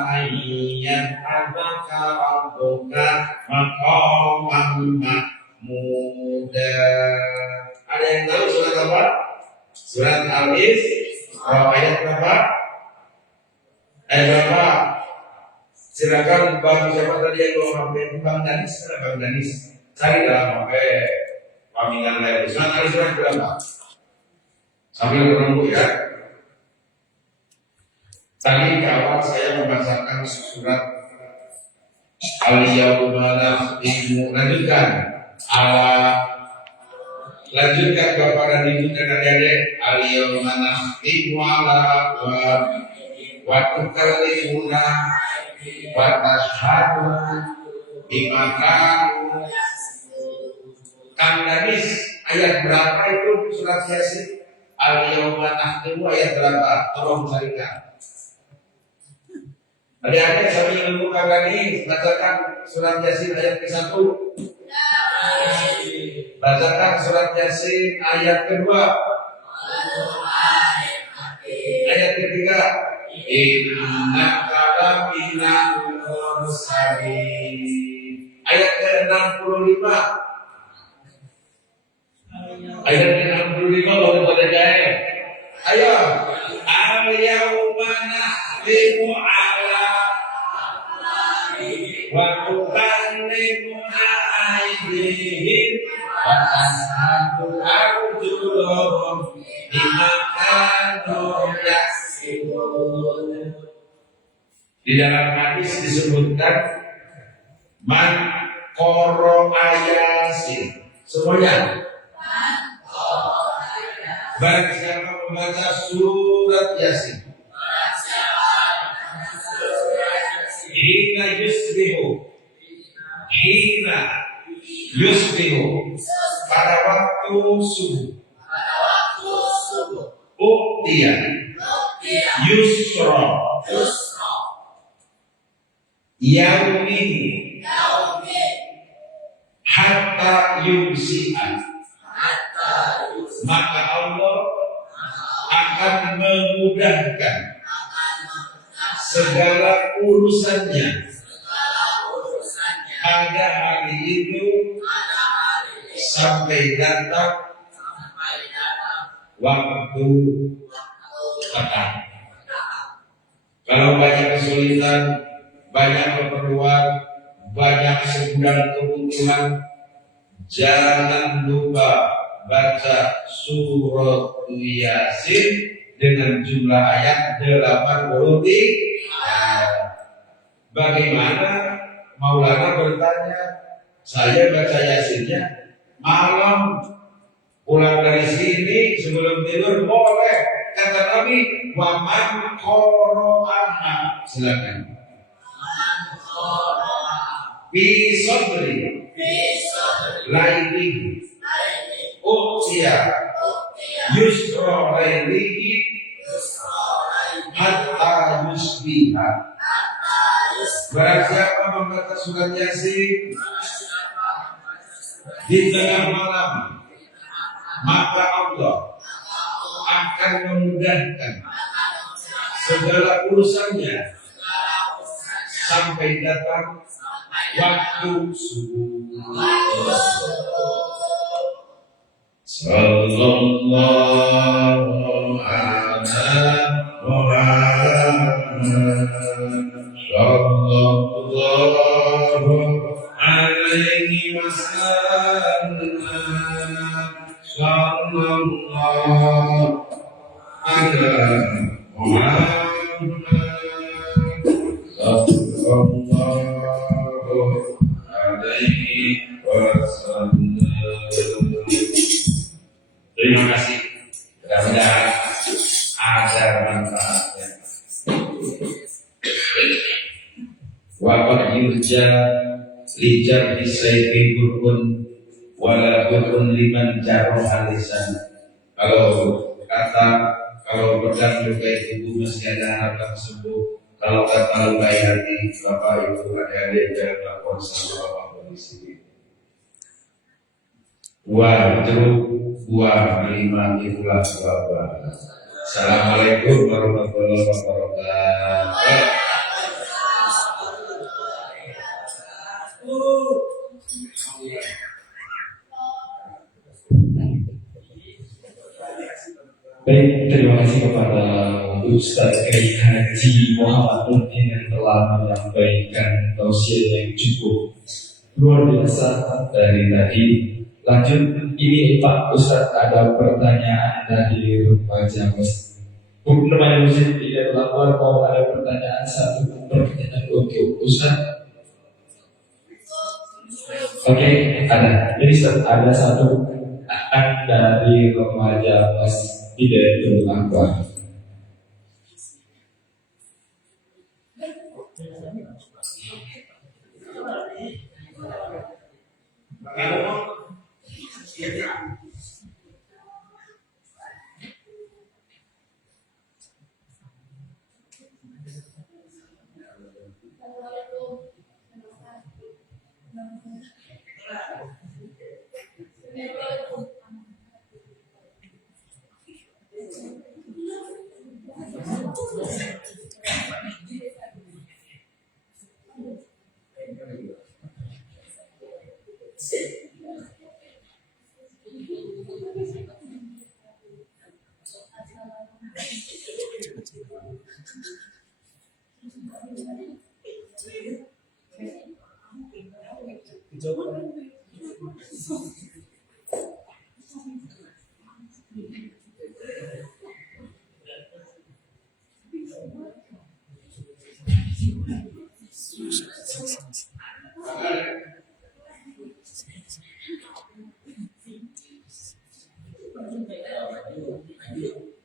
ayyan abaka rabbuka maqaman mahmuda. Ada yang tahu surat apa? Surat Al-Isra ayat berapa? Ayat berapa? Silakan Bang siapa tadi yang mau HP Bang Danis, Bang Danis. Cari dalam HP Pamingan Lain. Surat Al-Isra berapa? Sambil menunggu ya. Tadi di awal saya membacakan surat Al-Yawma Nakhtimu. Lanjutkan Bapak dan Ibu dan adik-adik. Al-Yawma Nakhtimu ala wa tukallimuna wa tashhadu bima kanu. Kang Danis, ayat berapa itu surat Yasin? Al-Yawma Nakhtimu ayat berapa? Tolong carikan. Adik-adik sambil menunggu Kang Danis, bacakan surat Yasin ayat ke-1. Bacakan surat Yasin ayat kedua. Ayat ketiga. Innaka laminal mursalin. Ayat ke-65. Ayat ke-65 baru pada jaya. Ayo. Al-yawma nakhtimu ala wa tukallimuna aydihim wa tashhadu arjuluhum bima kanu yaksibun. Di dalam hadis disebutkan man qara Yasin. Semuanya. Barang siapa membaca surat Yasin. Hina yusbihu pada waktu subuh. Uktiya yusra yaumi hatta yumsi'an. Maka Allah akan memudahkan segala urusannya pada hari itu sampai datang waktu petang. Kalau banyak kesulitan, banyak keperluan, banyak segudang kebutuhan, jangan lupa baca surat Yasin dengan jumlah ayat 83. Bagaimana? Maulana bertanya, saya baca Yasinnya malam pulang dari sini sebelum tidur boleh. Kata Nabi, wa man qara'aha. Silakan. Fi sadri lailihi uktiya yusra lailihi hatta yusbiha. Barang siapa membaca surat Yasin di tengah malam, maka Allah akan memudahkan segala urusannya sampai datang waktu subuh. Sallallahu alaihi wasallam. Sallallahu alaihi wasallam. Terima kasih. Mudah-mudahan ada manfaatnya. Waqad yurja lijar disayfi burkun wala burkun liman jarro alisan. Kalau kata kalau pedang lukai tubuh masih ada harapan sembuh. Kalau kata lukai hati, Bapak Ibu adik-adik jangan lapor sama Bapak polisi. Buah jeruk, buah melima itulah buah. Assalamualaikum warahmatullahi wabarakatuh. Baik, terima kasih kepada Ustadz Kiai Haji Muhammad Nurdin yang telah menyampaikan tausiah yang cukup luar biasa dari tadi. Lanjut, ini Pak Ustadz ada pertanyaan dari remaja masjid. Remaja masjid tidak lapor, mau ada pertanyaan satu pertanyaan untuk Ustadz. Oke, ada. Jadi Ustadz ada satu anak dari remaja masjid tidak berlaku.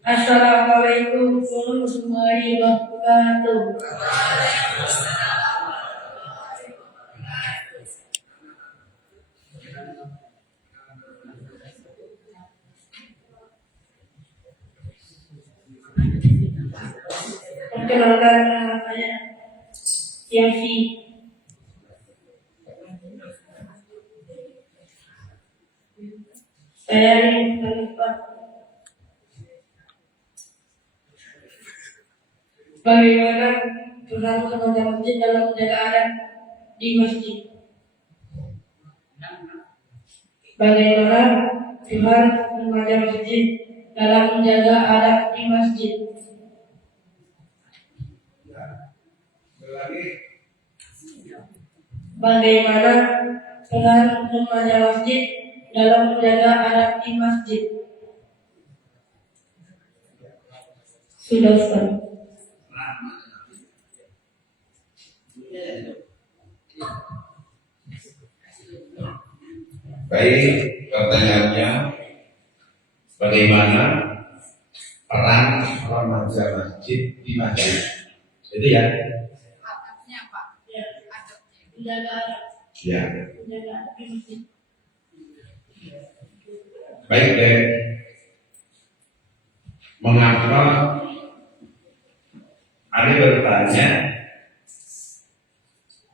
Assalamualaikum warahmatullahi wabarakatuh. Perkenalkan nama saya Yafi. Saya ingin terlibat bagaimana Tuhan menjaga masjid dalam menjaga adab di masjid. Bagaimana Tuhan menjaga masjid dalam menjaga adab di masjid. Bagaimana Tuhan menjaga masjid dalam menjaga adab di masjid. Sudah Ustaz. Baik, pertanyaannya bagaimana peran remaja masjid di masjid? Itu ya? Adabnya Pak. Ya. Menjaga adab. Ya. Menjaga adab di masjid. Baik deh. Mengapa ada bertanya?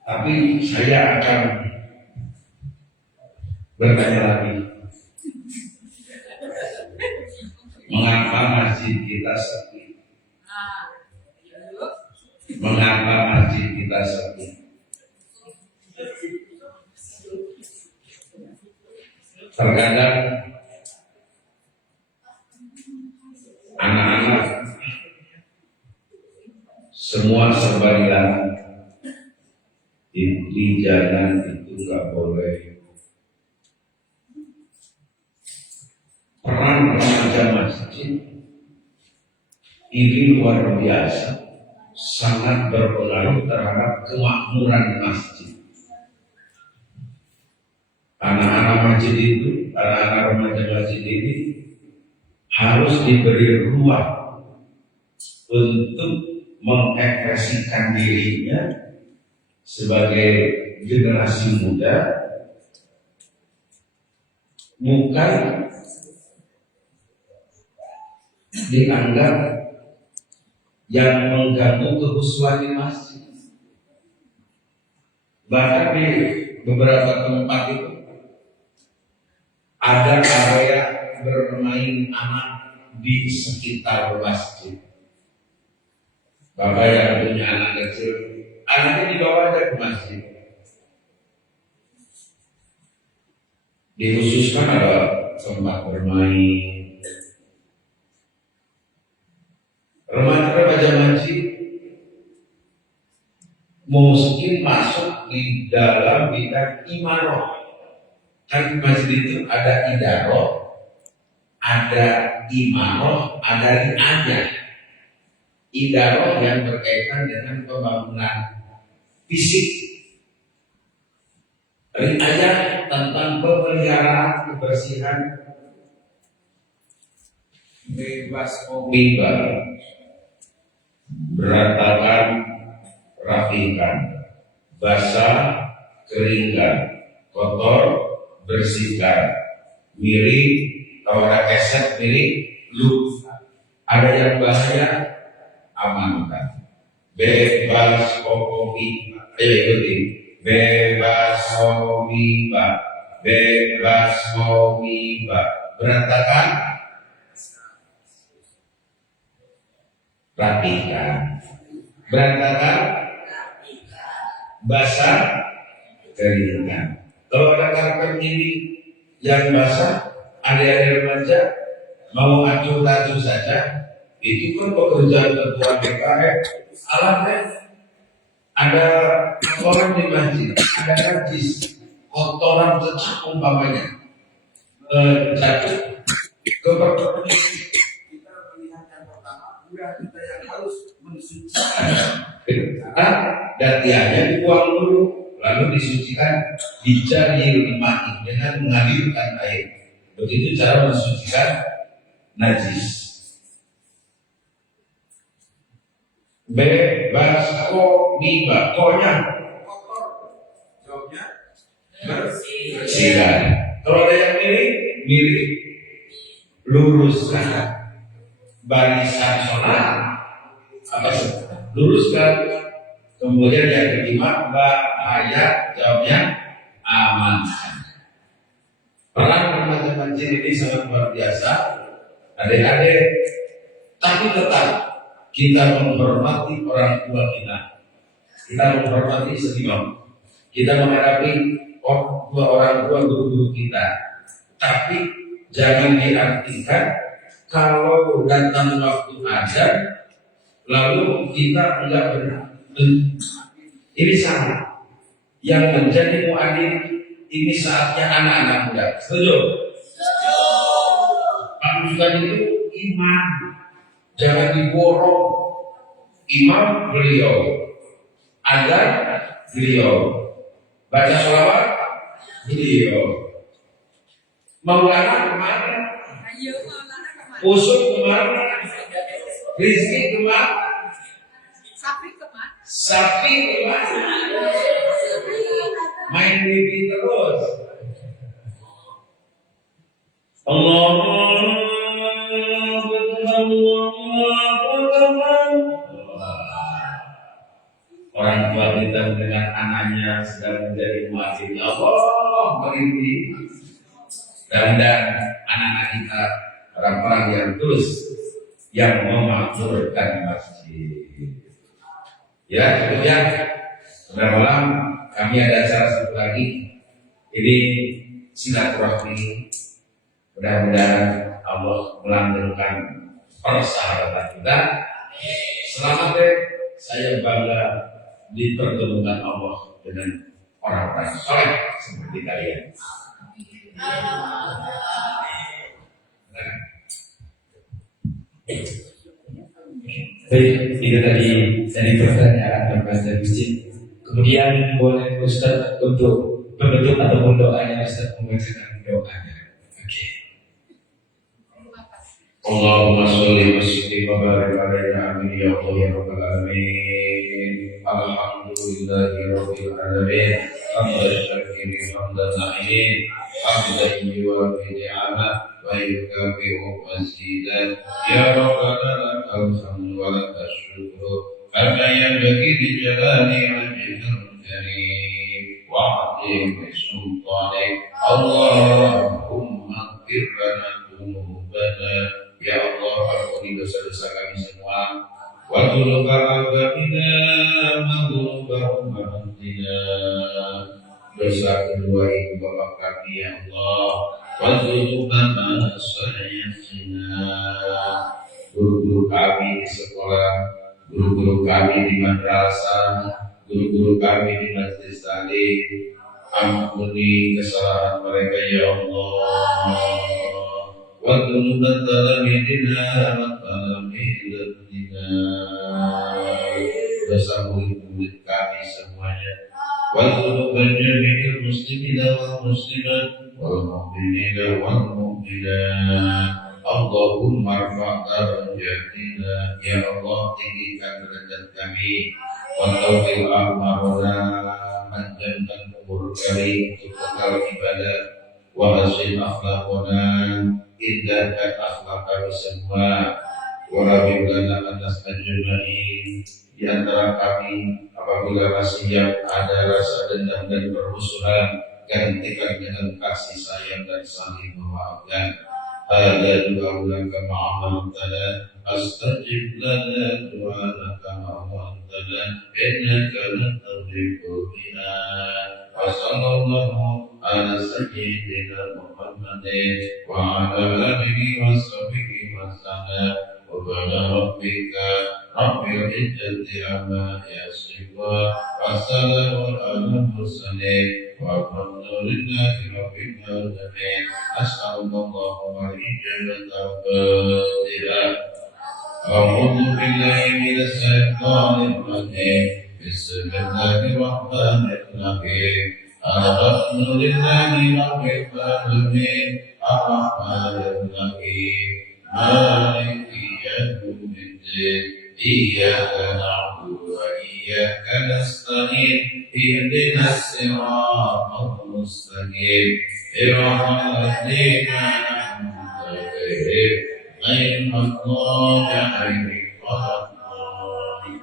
Tapi saya akan bertanya lagi. Mengapa masjid kita sepi? Mengapa masjid kita sepi? Terkadang anak-anak semua serba dilarang. Di jalan itu nggak boleh. Peran remaja masjid ini luar biasa, sangat berpengaruh terhadap kemakmuran masjid. Anak-anak masjid itu, anak-anak remaja masjid ini harus diberi ruang untuk mengekspresikan dirinya sebagai generasi muda, bukan dianggap yang mengganggu kehusuan di masjid. Bahkan di beberapa tempat itu ada area bermain anak di sekitar masjid. Bapak yang punya anak kecil, anaknya dibawa aja ke masjid. Dikhususkan ada tempat bermain. Remaja-remaja masjid mungkin masuk di dalam bidang imaroh. Kan masjid itu ada idaroh, ada imaroh, ada riayah. Idaroh yang berkaitan dengan pembangunan fisik, riayah tentang pemeliharaan kebersihan, bebas mimbar, berantakan, rapikan, basah, keringkan, kotor, bersihkan, miring, tawara keset, miring, lu, ada yang bahaya, amankan. Bebas kopi, ayo ikuti. Bebas kopi, bebas kopi, berantakan, rapikan, berantakan, basah, keringkan. Kalau ada karpet ini yang basah, adik-adik remaja mau acuh-acuh saja, itu kan pekerjaan ketua DPR. Alatnya ada kotoran di masjid, ada najis, kotoran cecak umpamanya jatuh ke perkebunan. Kita melihat yang pertama, udah kita yang harus mensucikan dan tiangnya dibuang dulu, lalu disucikan dijari limah dengan mengalirkan air. Begitu cara mensucikan najis. Bebas kopi, konya kotor, jawabnya bersihkan. Kalau ada yang miring, luruskan. Barisan sholat, apa sih? Luruskan. Kemudian yang kelima, bahaya, jawabnya amankan. Peran remaja masjid ini sangat luar biasa, adik-adik. Tapi tetap kita menghormati orang tua kita. Kita menghormati senior. Kita menghadapi orang tua guru-guru kita. Tapi jangan diartikan kalau datang waktu azan lalu kita enggak benar. Ini salah. Yang menjadi muadzin ini saatnya anak-anak muda. Setuju? Setuju. Panggilan itu iman. Jangan diborong. Imam beliau, azan beliau, baca sholawat beliau. Maulana kemana? Usuk kemana? Rizki kemana? Sapi kemana? Main mimpi terus. Orang tua kita dengan anaknya sedang menjadi muadzin, ya Allah berhenti. Dan anak-anak kita orang-orang yang tulus yang memakmurkan masjid. Ya, kemudian saudara malam kami ada acara satu lagi. Ini silaturahmi. Mudah-mudahan Allah melanggengkan persahabatan kita. Selamat deh, saya bangga dipertemukan Allah dengan orang-orang soleh seperti kalian. Baik, itu tadi dari pertanyaan terkait dari masjid. Kemudian boleh Ustaz untuk penutup ataupun doanya Ustaz membacakan doanya. Oke. Allahumma sholli wa sallim wa barik alaihi amin ya Allah ya rabbal alamin. Alhamdulillah. لله رب العالمين حمد الشاكرين حمد النعيم حمدا يوافي نعمه ويكافئ مزيدا يا ربنا لك الحمد ولك الشكر كما ينبغي لجلال وجهك الكريم وعظيم سلطانك اللهم اغفر لنا ذنوبنا ya Allah ampuni dosa-dosa kami semua wa dzunub abadina maghfirah rahmatina dosa kedua ibu bapak kami ya Allah wa dzunub masayyidina guru-guru kami di sekolah, guru-guru kami di madrasah, guru-guru kami di majelis taklim, ampuni kesalahan mereka ya Allah. Wa dzunub talamidina wa talamidina, dosa murid-murid kami semuanya. Wa dzunub jami'il muslimina wal muslimat wal mu'minina wal mu'minat. Allahumma rfa' darajatina ya Allah, tinggikan derajat kami wa tawfil a'marana, panjangkan umur kami untuk kekal ibadah wa hasil akhlaqana, indahkan akhlak kami semua wa rabbil lana anas ajma'in. Di antara kami apabila masih ada rasa dendam dan permusuhan, gantikan dengan kasih sayang dan saling memaafkan. Ada doa ulang kama amaltana astajib lana du'ana kama amaltana innaka lantarriqu bina wa sallallahu ala sayyidina Muhammadin wa ala alihi wa sahbihi wa sallam wa bala rabbika rabbil izzati amma yasifun wa salamun ala mursalin والحمد لله رب العالمين. أسأل الله الإجابة القادرة. أعوذ بالله من الشيطان الرجيم. بسم الله الرحمن الرحيم. الحمد لله رب العالمين الرحمن الرحيم مالك يوم الدين إياك نعبد وإياك نستعين اهدنا الصراط المستقيم صراط الذين أنعمت عليهم غير المغضوب عليهم ولا الضالين.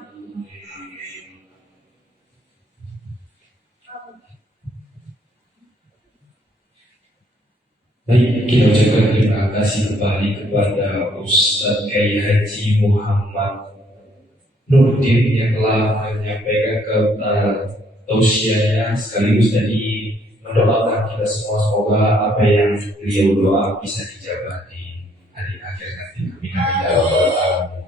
Baik, kita ucapkan terima kasih kembali kepada Ustaz Kiai Haji Muhammad Nurdin yang telah menyampaikan keutara tausiahnya, sekaligus tadi mendoakan kita semua semoga apa yang beliau doa bisa dijabah di hari akhir nanti. Amin ya rabbal alamin.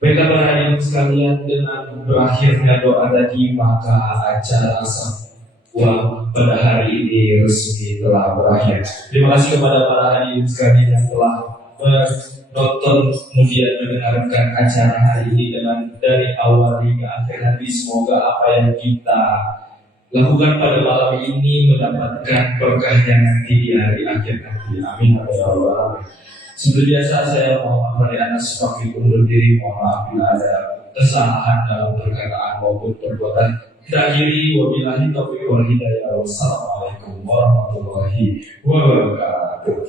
Baiklah para hadirin sekalian, dengan berakhirnya doa tadi maka acara Safwa pada hari ini resmi telah berakhir. Terima kasih kepada para hadirin sekalian yang telah menonton kemudian mendengarkan acara hari ini dengan dari awal hingga akhir nanti. Semoga apa yang kita lakukan pada malam ini mendapatkan berkahnya nanti di hari akhir nanti. Amin ya rabbal alamin. Seperti biasa saya Muhammad Fahri Anas pamit undur diri. Mohon maaf bila ada kesalahan dalam perkataan maupun perbuatan. Kita akhiri wabillahi taufiq wal hidayah. Wassalamualaikum warahmatullahi wabarakatuh.